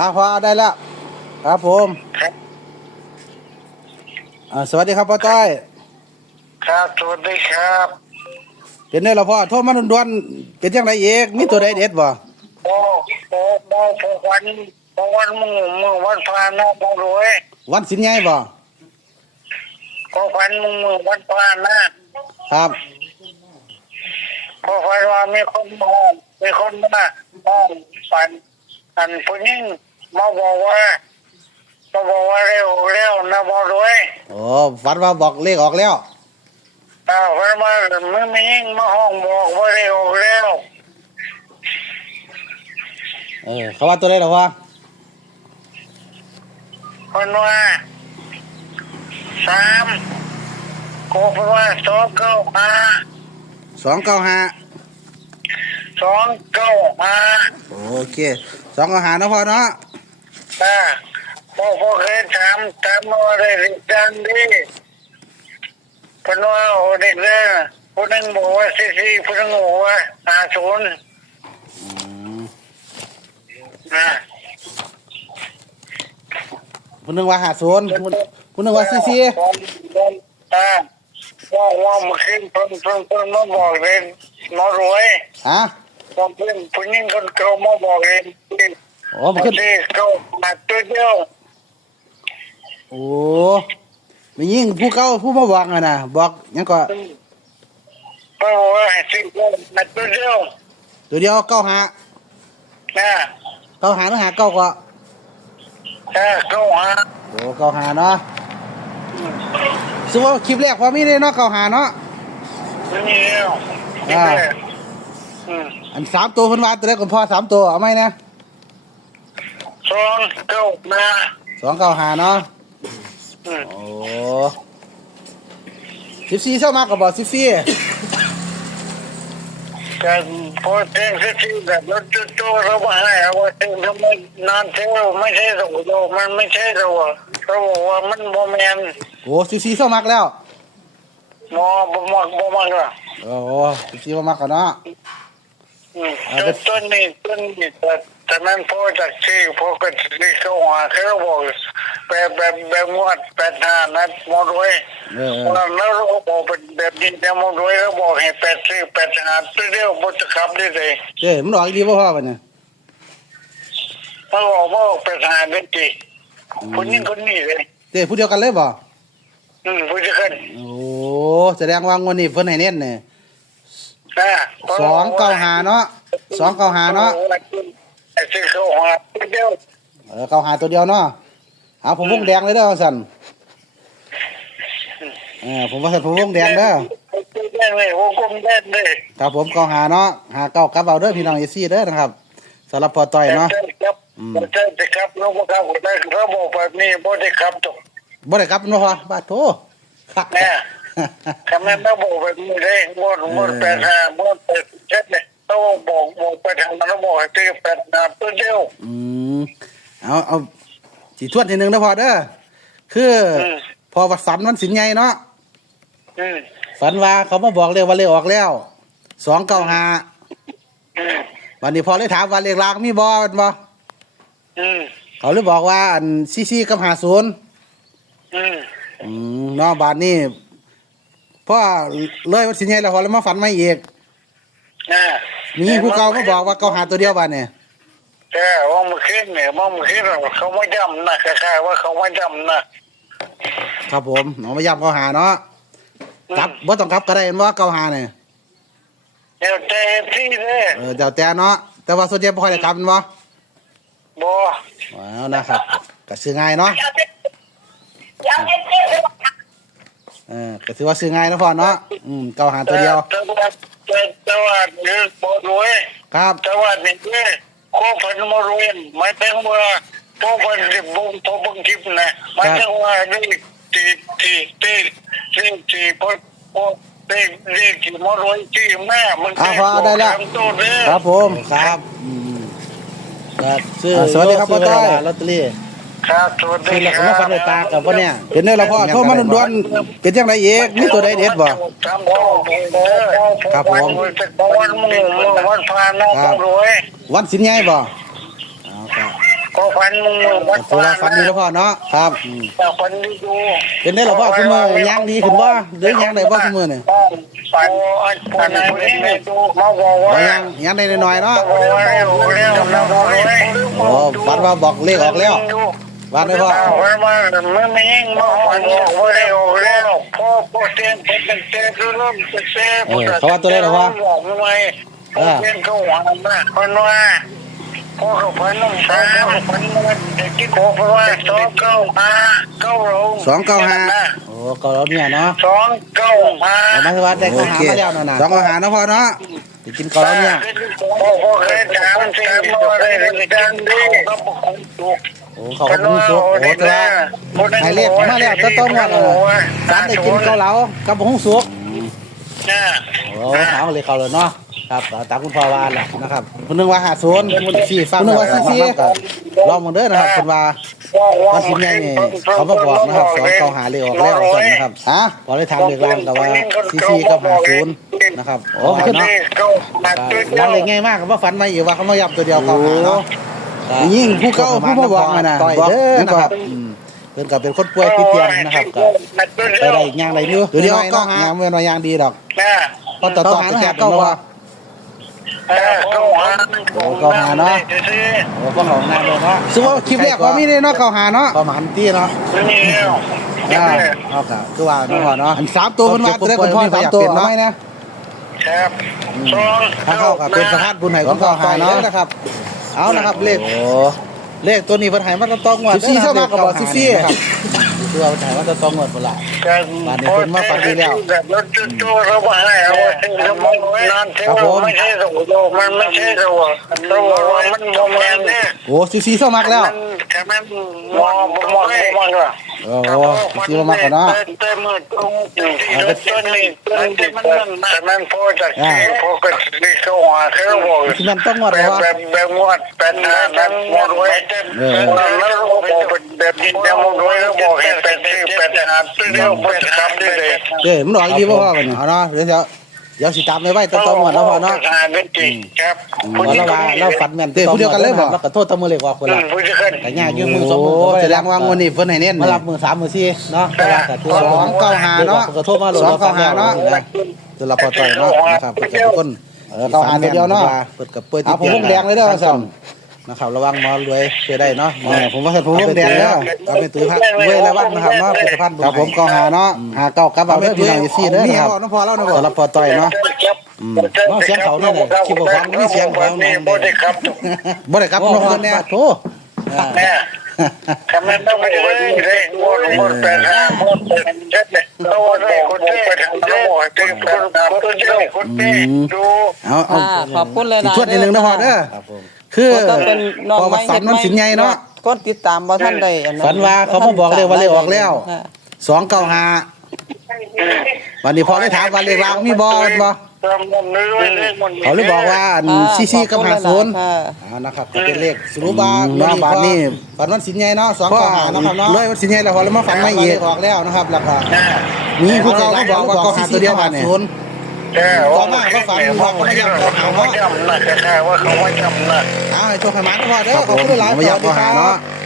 อ่าพอได้แล้ว ครับผมครับอ่าสวัสดีครับพ่อต้อย ครับสวัสดีครับ เป็นไงล่ะพ่อโทรมาด่วนๆเป็นจังไดเอกมีตัวใดเด็ดบ่โอ้โอ้โอ้พอวันพอวันมึงมึงวันพานะบองรวยวันสินใหญ่บ่พอวันมึงมึงวันพานะครับพอวันว่ามีคนมามีคนมาบ้านฝันอันผู้หญิง มาบอกว่ามาบอกว่าเร็วเร็วนะบองรวยโอ้ฝันว่าบอกเลขออกแล้วอ่าเพิ่นมามึงไม่ยิ่งมาห้องบอกว่าเร็วเร็วเออเขาว่าตัวใดล่ะพ่อคนว่าสามโกเพราะว่าสองเก้าห้าสองเก้าห้าสองเก้าห้าโอเคสองเก้าห้าเนาะพ่อเนาะ อ่าพอพอเคยถามถามว่าได้เรียนจังดีคนว่าโอ้เด็กเลยคนหนึงบอกว่าสี่สี่คนหนึงบอกว่าห้าศูนย์อืมนะผู้หนึงว่าหาศูนย์ผู้ผู้หนึงว่าสี่สี่อ่าว่าว่าเมื่อคืนเพิ่นเพิ่นเพิ่นมาบอกเลยหมอรวยฮะว่าเพิ่นผู้หญิงคนเก่ามาบอกเลย โอ้มันขึ้นที่เขามาตัวเดียวโอ้ไม่ยิ่งผู้เก่าผู้มาบอกอะนะบอกหยังก็เพราะว่าสิ่งที่มาตัวเดียวตัวเดียวเก้าห้านะเก้าห้าหรือหาเก้าก็ถ้าเขาหาโอ้เก้าห้าเนาะซึ่งว่าคลิปแรกพอมีเลยเนาะเก้าห้าเนาะไม่มีแล้วอ่าอืม อันสามตัวเพิ่นว่าตัวแรกคุณพ่อสามตัวเอาไหมนะ สองเก้ามาสองเก้าห้าเนาะอืมโอ้สิบสี่เท่ามากกับบอกสิบสี่แต่พอเต็งสักทีแบบรถจุดโตเราไม่ให้เอาไว้เต็งทำไมนานเท่าไม่ใช่ตัวโตมันไม่ใช่ตัวเขาบอกว่ามันโมเมนโอ้สิบสี่เท่ามากแล้วมอบ่มักบ่มักอะโอ้สิบสี่มากกันเนาะ อืมต้นต้นนี้ต้นนี้แต่ แต่มันพอจากที่พอก็ที่เขาหาเขาบอกแบบแบบแบบงวดแปดห้านัดหมดไว้เออเออแล้วเราก็บอกเป็นแบบนี้แต่หมดไว้เขาบอกให้แปดสี่แปดห้าตัวเดียวบนจะขับได้เลยเจ้มันออกอีกดีป่ะพ่อปะเนี่ยเขาบอกว่าแปดห้าเป็นจริงคนนี้คนนี้เลยเจ้ผู้เดียวกันเลยบ่อืมผู้จัดการโอ้แสดงว่างวดนี้เพิ่นให้เน้นเนี่ยนะสองเก้าหาเนาะสองเก้าหาเนาะ ไอ้ที่เขาหาตัวเดียวเออเก้าหาตัวเดียวเนาะเอาผมวงแดงเลยเด้อสันเออผมว่าสันผมวงแดงเด้อตัวแดงเลยวงกลมแดงเลยครับผมเก้าหาเนาะหาเก้ากับเอาเด้อพี่น้องเอซี่เด้อนะครับสำหรับพอต่อยเนาะครับใช่ครับน้องครับได้เขาบอกแบบนี้บ่ได้ครับตกบ่ได้กลับเนาะพ่อบาดโถคักแน่คำนั้นเราบอกแบบนี้เลยงวดงวดแปดห้างวดแปดเจ็ดเนี่ย เราบอกบอกไปทางนั้นเราบอกให้ตีแปดห้าตัวเดียวอืมเอาเอาสีทวนทีหนึ่งนะพอเด้อคืออมพอวัดฝันวันสินใหญ่เนาะอืมฝันว่าเขามาบอกเลขว่าเลขออกแล้วสองเก้าหาอืมวันนี้พอเลยถามว่าเลขลางมีบอเป็นบออืมเขาเลยบอกว่าอันซีซีกับหาศูนย์อืมอืมเนาะบาทนี้พ่อเลยวันสินใหญ่แล้วพอแล้วมาฝันไม่อีกนะ มีผู้เก่ามาบอกว่าเก้าหาตัวเดียวบาทเนี่ยแต่ว่ามันขึ้นเนี่ยว่ามันขึ้นเขาไม่จำนะคล้ายๆว่าเขาไม่จำนะครับผมเอามาย้ำเก้าหาเนาะกลับบ่ต้องกลับก็ได้เห็นว่าเก้าหาเนี่ยเดี๋ยวแต่ที่เลยเออเดี๋ยวแต่เนาะแต่ว่าส่วนใหญ่บ่ค่อยได้กลับแม่นบ่บ่ว้าวนะครับก็ซื้อง่ายเนาะเออก็ถือว่าซื้อง่ายเนาะพ่อเนาะอืมเก้าหาตัวเดียว แต่ว่าแต่แต่ว่าเนี่ยบ่รวยครับแต่ว่านี่คือโคฟันมารวยหมายถึงว่าพอฟันสิบุงพอบังทิพนะหมายถึงว่านี่ที่ที่ที่ที่ที่พอพอเด็กเด็กที่มารวยที่แม่มันอ่าพอได้แล้วตัวเด้อครับผมครับอืมครับซื้ออ่าสวัสดีครับพ่อต้อยลอตเตอรี่ ครับสวัสดีซื้อแล้วคก็รัมาบฟันในตากับพ่อเนี่ยเป็นได้อละพ่อโทรมาด่วนๆเป็นจังไดเอกมีตัวใดเด็ดบ่ทำพ่อผมเด้อครับผม วันมึงมึงวันพาน้องต้องรวยวันสินใหญ่บ่เอาครับก็ฝันวัดถือว่าฝันดีแล้วพ่อเนาะครับอืมแต่ฝันดีดูเป็นได้หรอพ่อคุณมือย่างดีขึ้นบ่หรือย่างได้บ่คุณมือเนี่ยฝันอันไหนไม่ดูมาบอกว่าบ่ย่างย่างได้น้อยๆเนาะบอกว่าเร็วเร็วมาบอกเลยโอ้ฝันว่าบอกเลขออกแล้ ววันได้พ่อฝันว่ามันไม่ยิ่งมาฝันบอกว่าเร็วเร็วพ่อพ่อเต้นเป็นเต้นคือเริ่มเป็นเต้นบอกทำไมพ่อเต้นเขาหวานมากคนว่าพ่อเขาฝันน้ำตาฝันว่าเด็กที่บอกว่าสองเก้าห้าเก้าโรงสองเก้าห้าโอ้เก็แล้วเนี่ยเนาะสองเก้าห้าเอามาคือว่าได้ข้าวหามาแล้วนั่นน่ะสองข้าวหาเนาะพ่อเนาะไปกินเก็แล้วเนี่ยพ่อพ่อเคยถามสิ่งที่พ่อได้ดังดูก็บอกถูก โอ้เขาก็มุ่งสุกโอ้แต่ว่าให้เลขมาแล้วก็ต้องว่าเออสามได้กินเกาเหลากับหุ้งสุกโอ้เอาเลยเขาเลยเนาะครับตามคุณพ่อว่าแหละนะครับคุณนึงว่าหาศูนย์คุณสี่ฟังคุณนึงว่าสี่สี่ลองมาเด้อนะครับคุณว่าว่าสิแม่นี่เขามาบอกนะครับสอนเขาหาเลขออกแล้วสั่นนะครับอะพอได้ทำเลขล่างแต่ว่าสี่สี่กับหาศูนย์นะครับโอ้ขึ้นเนาะก็มาตัวยังเลยง่ายมากว่าฝันมาอยู่ว่าเขามาย้ำตัวเดียวเขาหาเนาะ ยิ่งผู้เก่าผู้มาบอกนะต่อยเด้อนะครับเพิ่นก็เป็นคนป่วยติดเตียงนะครับก็ไปได้ย่างได้อยู่เดี๋ยวก็ย่างเมื่อน้อยย่างดีดอกนะพอต่อต่อไปแก้ก็ว่าเออก็หาโอ้ก็หาเนาะโอ้ก็เขาหน้าเลยเนาะซึ่งว่าคลิปแรกว่ามีได้เนาะเขาหาเนาะเขามาหันตี้เนาะนี่แล้วอ่าเอาค่ะคือว่าเนาะพ่อเนาะอันสามตัวเพิ่นว่าจะได้คุณพ่อสามตัวเนาะนะครับสองถ้าเข้ากับเป็นสถานบุญให้คุณพ่อหาเนาะนะครับ เอานะครับเลขโอ้เลขตัวนี้เพิ่นให้มาต้องงวด14เท่ามาก็บอก14ครับคือว่าเพิ่นให้มาต้องงวดพุ่นล่ะรถจู่ๆเราบอกให้เอาถึงจะมองนานถึงไม่ใช่ตัวมันไม่ใช่ตัวตัวมันโมเมนต์เนี่ยโอ้14เท่ามากแล้วแค่มันมองมองมองก็ โอ้14บ่มากกว่าเนาะเต็มมือตรงต้นนี้ต้นที่มันแต่มันพอจะพอก็มีเข้าหาเข้าบอกที่มันต้องงวดแบเลยบว่าแบบแบบงวดเป็นแบบงวดไว้เต็มแล้วบอกแบบนี้แบบงวดไว้แล้วบอกให้เป็นที่เป็นหาเรื่องเป็นคำได้เลยเด้มันออกดีบ่พ่อกันเอาเนาะเดี๋ยว เดี๋ยวเดี๋ยวสิตามในไว้ต้องงวดเนาะพ่อเนาะเป็นจริงครับเราว่าเราฝันแม่นเต้ผู้เดียวกันเลยบ่เราก็โทษตะมือเลยว่าคนละผู้จะขึ้นแต่ยากอยู่มือสองมือแสดงว่างวดนี้เพิ่นให้เน้นมารับมือสามมือสี่เนาะแต่ว่าก็ถือว่าสองเก้าหาเนาะก็โทษมาสองเก้าหาเนาะคือเราพอใจเนาะนะครับเพิ่นก็เป็นคนเออเก้าหาเดียวเนาะเปิดกับเปิดที่ผมวงแดงเลยเด้อสั่น นะครับ ระวังมอรวยช่วยได้เนาะผมว่าผมวงแดงเด้อเอาไปตื้อพักเว้ยละวันนะครับเนาะพุทธพันธ์ครับผมเก้าหาเนาะหาเก้ากับเอาไปพี่น้องอยู่ซี่เด้อนะครับนี่พอแล้วนะบ่สำหรับพอใจเนาะน้องเสียงเขาเนี่ยน่ะคิดว่าฟังไม่เสียงเขาเนี่ยบ่ได้ครับบ่ได้ครับน้องเนี่ยโถแม่ทำไมต้องไปวันนี้เลยงวดงวดแปดห้างวดเป็นเช็ดเลยต้องวันนี้คนที่ไปทำแล้วบอกให้เป็นคนคนเจ้าคนนี้ดูเอาเอาอ่าขอบคุณเลยนะช่วยนิดนึงนะพ่อเด้อคือก็ ต้องเป็นน้องพอมาฝันมันสินใหญ่เนาะก็ติดตามบ่ท่านใดอันนั้นฝันว่าเขามาบอกเลยว่าเลขออกแล้วค่ะสองเก้าห้าวันนี้พอได้ถามว่าเลขรางมีบ่บ่ทำมันไม่รู้เรื่องมันเขาเลยบอกว่าอันอ่าซีซีกับขอบหาคุณศูนย์ค่ะอ่านะครับก็เป็นเลขสรุปว่าเมื่อบาทนี่ฝันวันสินใหญ่เนาะสองเก้าห้านะครับเนาะเลยวันสินใหญ่แล้วพอแล้วมาฝันไม่อีกออกแล้วนะครับแล้วก็มีผู้เก่าก็บอกว่าเก้าห้าตัวเดียวกัน เนี่ยแต่ว่ามันไม่ยอมเขาไม่ยอมนะแค่ว่าเขาไม่ยอมนะเอาให้โชคให้หมันพ่อเด้อขอบคุณหลายๆผมไม่อยากสวัสดีเอาหาครัเนาะบ